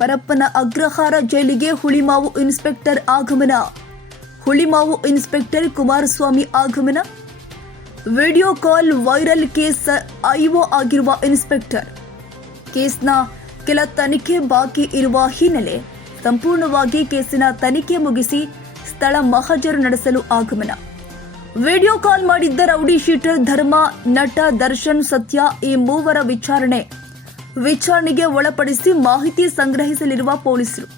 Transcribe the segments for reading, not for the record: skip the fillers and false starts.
ಪರಪ್ಪನ ಅಗ್ರಹಾರ ಜೈಲಿಗೆ ಹುಳಿಮಾವು ಇನ್ಸ್ಪೆಕ್ಟರ್ ಆಗಮನ. ಹುಳಿಮಾವು ಇನ್ಸ್ಪೆಕ್ಟರ್ ಕುಮಾರಸ್ವಾಮಿ ಆಗಮನ. Video call viral. Case IO ಆಗಿರುವ ಇನ್ಸ್ಪೆಕ್ಟರ್ ಕೇಸ್ನ ಕೆಲ ತನಿಖೆ ಬಾಕಿ ಇರುವ ಹಿನ್ನೆಲೆ ಸಂಪೂರ್ಣವಾಗಿ ಕೇಸಿನ ತನಿಖೆ ಮುಗಿಸಿ ಸ್ಥಳ ಮಹಜರು ನಡೆಸಲು ಆಗಮನ. ವಿಡಿಯೋ ಕಾಲ್ ಮಾಡಿದ್ದ ರೌಡಿ ಶೀಟರ್ ಧರ್ಮ, ನಟ ದರ್ಶನ್, ಸತ್ಯ ಈ ಮೂವರ ವಿಚಾರಣೆಗೆ ಒಳಪಡಿಸಿ ಮಾಹಿತಿ ಸಂಗ್ರಹಿಸಲಿರುವ ಪೊಲೀಸರು.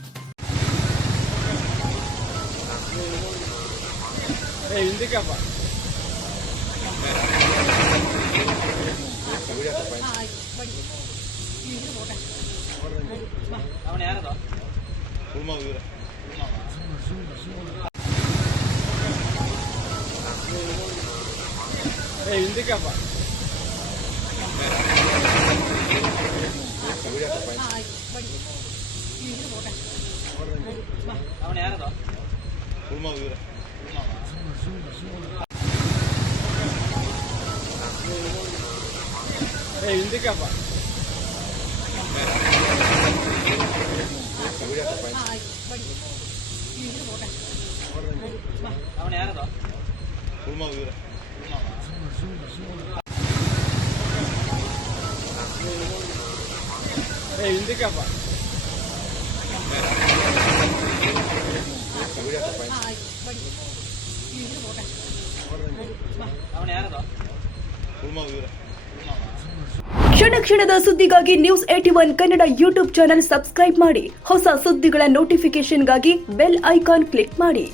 ಕ್ಷಣದ ಸುದ್ದಿಗಾಗಿ news 81 Kannada YouTube channel subscribe ಮಾಡಿ. ಹೊಸ ಸುದ್ದಿಗಳ ನೋಟಿಫಿಕೇಶನ್ಗಾಗಿ ಬೆಲ್ ಐಕಾನ್ ಕ್ಲಿಕ್ ಮಾಡಿ.